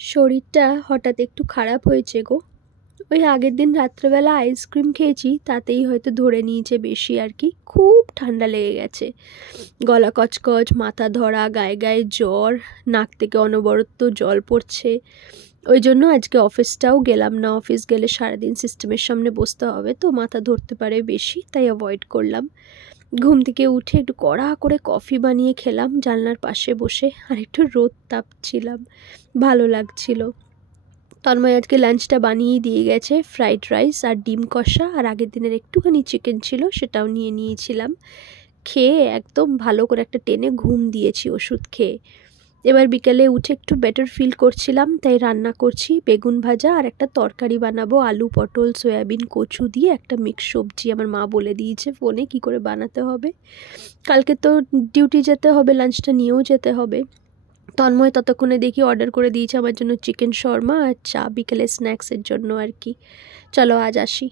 শরীরটা হঠাৎ একটু খারাপ হয়েছে গো। ওই আগের দিন রাত্রেবেলা আইসক্রিম খেয়েছি, তাতেই হয়তো ধরে নিয়েছে বেশি আর কি। খুব ঠান্ডা লেগে গেছে, গলা কচকচ, মাথা ধরা, গায়ে গায়ে জ্বর, নাক থেকে অনবরত জল পড়ছে। ওই জন্য আজকে অফিসটাও গেলাম না। অফিস গেলে সারাদিন সিস্টেমের সামনে বসতে হবে, তো মাথা ধরতে পারে বেশি, তাই অ্যাভয়েড করলাম। ঘুম থেকে উঠে একটু কড়া করে কফি বানিয়ে খেলাম জানলার পাশে বসে, আর একটু রোদ তাপছিলাম, ভালো লাগছিল। তন্ময় আজকে লাঞ্চটা বানিয়েই দিয়ে গেছে, ফ্রাইড রাইস আর ডিম কষা, আর আগের দিনের একটুখানি চিকেন ছিল, সেটাও নিয়ে নিয়েছিলাম। খেয়ে একদম ভালো করে একটা টেনে ঘুম দিয়েছি ওষুধ খেয়ে। এবার বিকেলে উঠে একটু বেটার ফিল করছিলাম, তাই রান্না করছি বেগুন ভাজা আর একটা তরকারি বানাবো, আলু পটল সয়াবিন কচু দিয়ে একটা মিক্স সবজি। আমার মা বলে দিয়েছে ফোনে কী করে বানাতে হবে। কালকে তো ডিউটি যেতে হবে, লাঞ্চটা নিয়েও যেতে হবে। তন্ময় ততক্ষণে দেখি অর্ডার করে দিয়েছে আমার জন্য চিকেন শর্মা আর চা, বিকেলে স্ন্যাক্সের জন্য আর কি। চলো আজ আসি।